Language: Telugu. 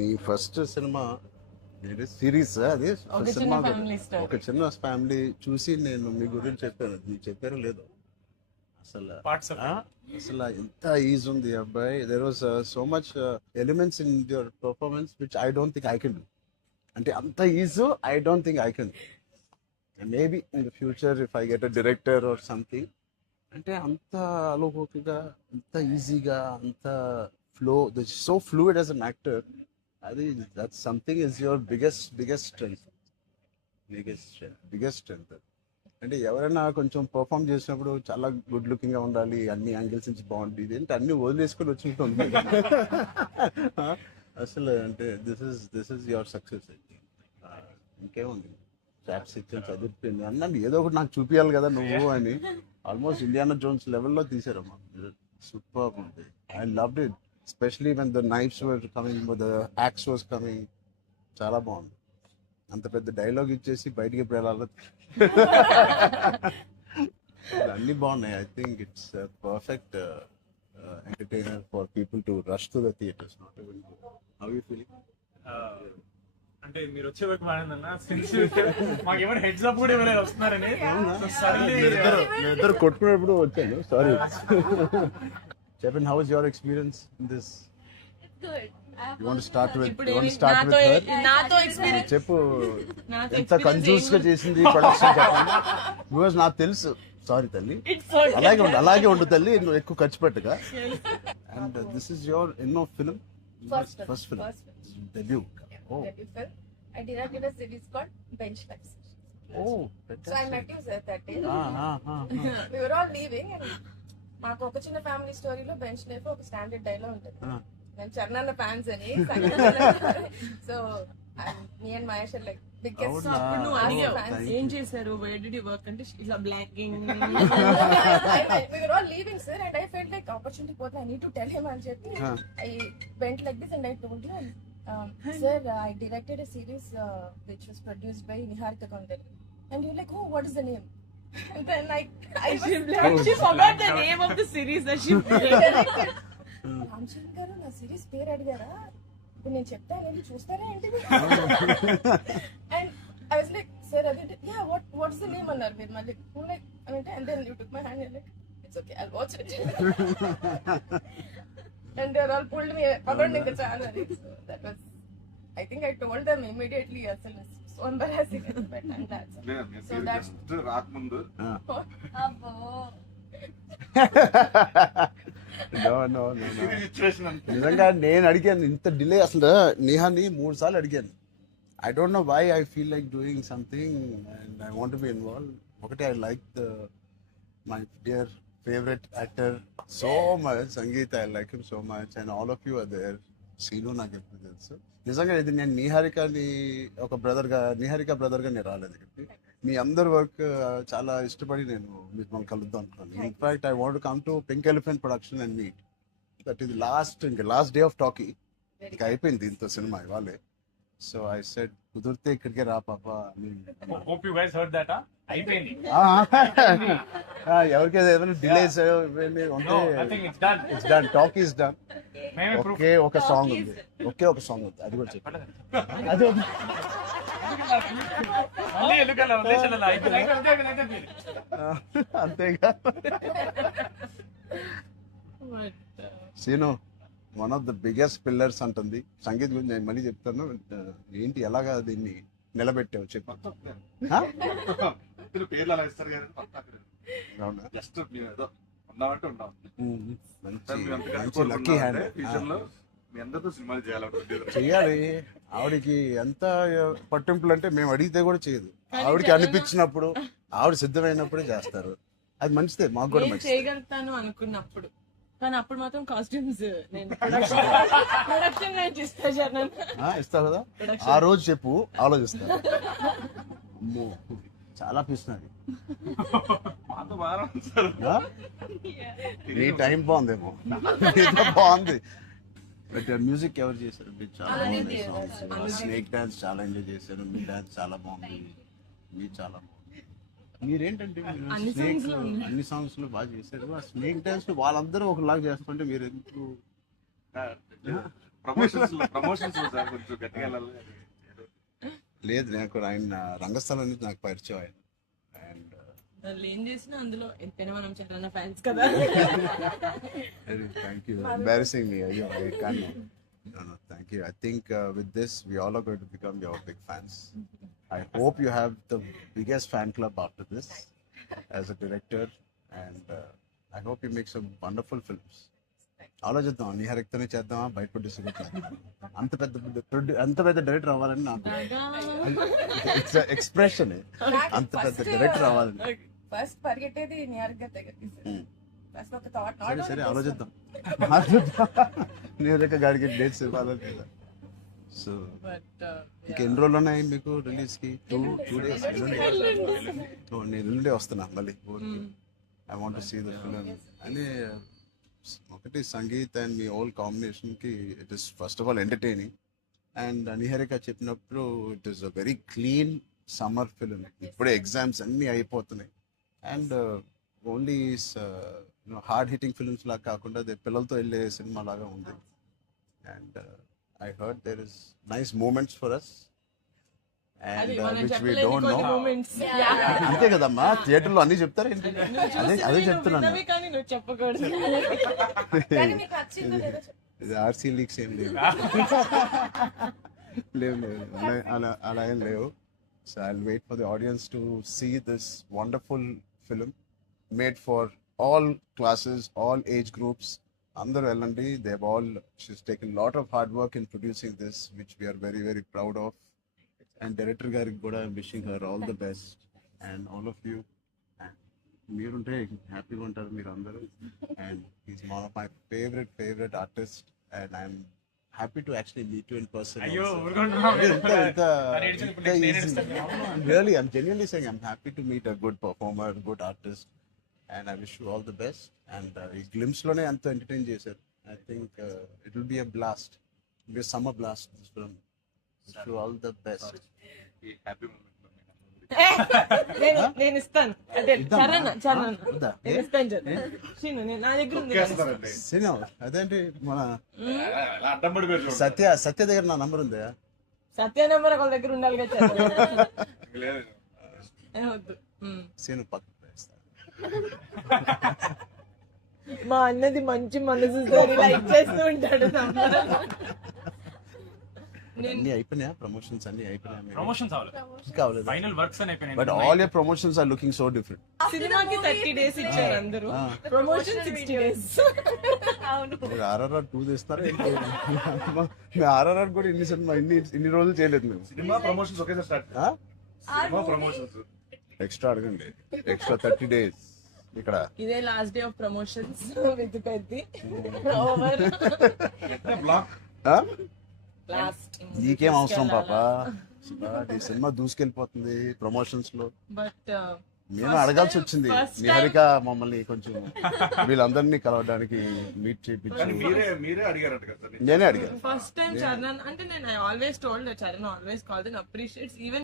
మీ ఫస్ట్ సినిమా సిరీస్ అది సినిమా ఒక చిన్న ఫ్యామిలీ చూసి నేను మీ గురించి చెప్పాను, మీకు చెప్పారో లేదో అసలు అసలు ఎంత ఈజ్ ఉంది అబ్బాయి. There was so much elements in your performance which I don't think I can do. అంటే అంత ease I don't think I can. Maybe in the future if I get a director or something, అంటే అంత అలోకిగా, అంత ఈజీగా, అంత flow, so fluid as an actor. అది that something is your biggest strength. Biggest strength. అంటే ఎవరైనా కొంచెం పర్ఫామ్ చేసినప్పుడు చాలా గుడ్ లుకింగ్ గా ఉండాలి, అన్ని యాంగిల్స్ నుంచి బాగుంటుంది, ఇదేంటి అన్ని వదిలేసుకొని వచ్చింటుంది. అసలు అంటే దిస్ ఇస్ యువర్ సక్సెస్. ఇంకేముంది, చాప్స్ ఇచ్చాను, చదివిపోయింది అన్నాను, ఏదో ఒకటి నాకు చూపించాలి కదా నువ్వు అని. ఆల్మోస్ట్ ఇండియానా జోన్స్ లెవెల్లో తీసారమ్మా. సూపర్ ఉంది. I loved it, especially when the knifes were coming, the axe was coming. చాలా బాగుంది. అంత పెద్ద డైలాగ్ ఇచ్చేసి బయటికి ఎప్పుడు వెళ్ళాలి. అన్ని బాగున్నాయి. I think it's perfect entertainer for people to rush to the theatres. Not even how you feeling? అంటే మీరు వచ్చే వరకు బాగుందన్న, మాకేమైనా హెడ్స్ అప్ కూడా ఎవరైనా వస్తున్నారని ఇద్దరు కొట్టుకునేప్పుడు వచ్చాను. సారీ. చెప్పండి, how is your experience in this? You want to start with her? నాతో ఎక్స్పీరియన్స్ చెప్పు. ఎంత కన్ఫ్యూజ్ గా చేసింది ప్రొడక్షన్ చెప్పండి. బికాజ్ నాకు తెలుసు. సారీ తల్లి. అలాగే ఉండు తల్లి, నువ్వు ఎక్కువ ఖర్చు పెట్టగా. అండ్ దిస్ ఇస్ యువర్ ఎన్నో film? First film, debut. Oh. I directed a series called Bench Life. Oh, so I met you sir that day. We were all leaving and మాకు ఒక చిన్న ఫ్యామిలీ స్టోరీలో బెంచ్ లైఫ్ ఒక స్టాండర్డ్ డైలాగ్ ఉంటుంది. నేను చరణ్ ఫ్యాన్స్ అని. So me and Mahesh like biggest. అప్పుడు నువ్వు అడిగావు ఏం చేశారు, వేర్ డిడ్ యు వర్క్ అంటే ఇలా blocking. We were all leaving sir and I felt like opportunity పోతే I need to tell him అని చెప్పి I went like this and I told you, sir, I directed a series which was produced by Niharika Kondali. And you're like, oh, what is the name? And then she forgot the name of the series that she directed. Ramachandra గారు నా సిరీస్ పేరు అడిగారా, ఇప్పుడు నేను చెప్తాను వెళ్ళి చూస్తారా ఏంటి? And I was like, sir అదే యా వాట్స్ ద నేమ్ అన్నారు మీరు మళ్ళీ. లైక్ అంటే and then you took my hand like it's okay I'll watch it. And they all pulled me around in the channel. So that was, I think I told them immediately, so embarrassing. And that's so that's రాకముందు No. నిజంగా నేను అడిగాను ఇంత డిలే. అసలు నేహాని 3 సార్లు అడిగాను. I don't know why I feel like doing something and I want be involve. ఒకటి, I like my dear favorite actor so much, Sangeet, I like him so much, and all of you are there. Seenu నాకు ఎప్పుడు తెలుసు. నిజంగా ఇది నేను నిహారికని ఒక నిహారిక బ్రదర్ గా నేను రాలేదు ఇక్కడికి. మీ అందరి వర్క్ చాలా ఇష్టపడి నేను మిమ్మల్ని కలుద్దాం అనుకున్నాను. In fact I want come to Pink Elephant production and meet. That is last day of talkie. ఇంకా అయిపోయింది దీంతో సినిమా ఇవాళే. సో ఐ సెడ్ కుదిరితే ఇక్కడికే రా పాప. hope you guys heard that. అయిపోయింది. ఎవరికైనా ఏమైనా డిలేస్ ఉంటే it's done. Talk is done. ఒకే ఒక సాంగ్ ఉంది. అది కూడా చెప్పండి. అది అంతేగా. Seenu one of the biggest pillars అంటుంది. సంగీత్ గురించి నేను మళ్ళీ చెప్తాను. ఏంటి ఎలాగా దీన్ని నిలబెట్టావు చెప్పు. పేర్లు అలా ఇస్తారు కానీ జస్ట్ ఏదో ఉన్నామంటే ఉన్నాం. Lucky hand. ఫ్యూచర్ లో మీ అందరితో సినిమాలు చెయ్యాలి. ఆవిడకి ఎంత పట్టింపులు అంటే మేము అడిగితే కూడా చేయదు. ఆవిడకి అనిపించినప్పుడు, ఆవిడ సిద్ధమైనప్పుడే చేస్తారు. అది మంచిదే, మాకు కూడా మంచిది. చేయగలుగుతాను అనుకున్నప్పుడు, కానీ అప్పుడు మాత్రం కాస్ట్యూమ్స్ నేను ప్రొడక్షన్ నుంచి ఇస్తావు కదా. ఆ రోజు చెప్పు, ఆలోచిస్తా. చాలా పిస్తున్నది. నీ టైం బాగుందేమో, బాగుంది. బట్ మ్యూజిక్ ఎవరు చేశారు? చాలా బాగుంది. స్నేక్ డాన్స్ చాలా ఎంజాయ్ చేశారు. మీ డాన్స్ చాలా బాగుంది. మీరు చాలా బాగుంది. మీరేంటంటే అన్ని సాంగ్స్ లో బాగా చేశారు. ఆ స్నేక్ డాన్స్ వాళ్ళందరూ ఒకలాగా చేస్తుంటే మీరు ఎందుకు ప్రమోషన్స్ సార్ కొంచెం గట్టిగా వెళ్ళాలి. లేదు నాకు ఆయన రంగస్థలం నుంచి నాకు పరిచయం ఆయన అండ్ వాళ్ళు ఏం చేసినా అందులో ఎంతైనా మనం చాలా ఫ్యాన్స్ కదా. థ్యాంక్ యూ ఎంబారసింగ్ మీ అయ్యో I can no thank you I think with this we all are going to become your big fans. I hope you have the biggest fan club after this as a director and I hope you make some wonderful films. ఆలోచిద్దాం నిహారికతోనే చేద్దామా బయట ప్రొడ్యూసర్ అంత పెద్ద డైరెక్టర్ అవ్వాలని నాకు ఎక్స్ప్రెషన్ అంత పెద్ద డైరెక్టర్ అవ్వాలని. ఫస్ట్ పరిగెట్టేది నియర్గా దగ్గరికి ఫస్ట్ ఒక థాట్ సరే ఆలోచిద్దాం నిహారిక గారికి డేట్స్ ఇవ్వాలని లేదా. సో బట్ ఇంకెన్ని రోజులు ఉన్నాయి మీకు రిలీజ్ కి? Two days. నేను ఎల్లుండే వస్తున్నా మళ్ళీ I want to see the film అని. ఒకటి సంగీత్ అండ్ మీ ఓల్ కాంబినేషన్ కి it is first of all entertaining and Niharika చెప్పినప్పుడు it is a very clean summer film. ఇప్పుడే ఎగ్జామ్స్ అన్నీ అయిపోతున్నాయి and only hard hitting films లాగా కాకుండా పిల్లలతో వెళ్ళే సినిమా లాగా ఉంది and I heard there is nice moments for us అది అండ్ మనం విచ్ వీ చెప్పలేని డోంట్ కొన్ని నో. మూమెంట్స్. అంతే కదమ్మా థియేటర్లో అన్ని చెప్తారు ఏంటి? అదే చెప్తున్నాను. కానీ నువ్వు చెప్పకూడదు. కానీ మీకు నచ్చిందో లేదో చెప్పు. ఇది ఆర్సీ లీక్స్ ఏం లేవు లేవు అలా ఏం లేవు. So I will wait for the audience to see this wonderful film made for all classes all age groups. అందరూ వెళ్ళండి. They all she's taken lot of hard work in producing this which we're very very proud of and director గారికి కూడా wishing her all the best and all of you. మీరుంటే హ్యాపీగా ఉంటారు మీరు అందరూ and he's one of my favourite artist and I'm happy to actually meet you in person. అయ్యో ఊరుకుంటున్నావు. Really, I'm genuinely saying I'm happy to meet a good performer, good artist, and I wish you all the best. And ఈ glimpse లోనే అంత ఎంటర్టైన్ చేశారు. I think it will be a blast. It will be a summer blast. This film. Wish you all the best. ఈ హ్యాపీ మూమెంట్ నేను ఇస్తాను అంటే చరణ్ వద్దా? నేను ఇస్తాను శ్రీను నా దగ్గర ఉంది కదా. సినిమా అదేంటి మన అడ్డం పడిపోయారు చూడండి. సత్య దగ్గర నా నంబర్ ఉందా? సత్య నెంబర్ ఒకళ్ళ దగ్గర ఉండాలి కదా. చరణ్ లేదు. వద్దు. సీను పక్కన వేస్తా. మా అన్నది మంచి మనసు సార్, ఇలా ఇచ్చేస్తూ ఉంటాడు. అన్ని అయిపోయినాయా? ప్రమోషన్స్ అన్ని అయిపోయినాయా? ప్రమోషన్స్ అవ్వలేదు, కావలేదు. ఫైనల్ వర్క్స్ అని అయిపోయినాయి. But all your promotions are looking so different. సినిమాకి 30 days ఇచ్చారు అందరూ, ప్రమోషన్ 60 days. అవును. మీరు RRR 2 తీస్తారా? RRR కూడా ఇన్ని రోజులు చేయలేదు మేము. సినిమా ప్రమోషన్స్ ఒకేసారి స్టార్ట్. సినిమా ప్రమోషన్స్ ఎక్స్ట్రా అడగండి, ఎక్స్ట్రా 30 days ఇక్కడ. ఇదే last day of promotions with Peddi over block. Last. నీకేం అవసరం పాపా? ఈ సినిమా దూసుకెళ్ళిపోతుంది ప్రమోషన్స్ లో. బట్ మేము అడగాల్సి వచ్చింది. నిహారిక మమ్మల్ని కొంచెం వీళ్ళందరినీ కలవడానికి మీట్ కానీ చేయించి మీరే అడిగారంట కదా. నేనే అడిగాను. ఫస్ట్ టైం చరణ్ అంటే నేను I always told Charan always called and appreciates even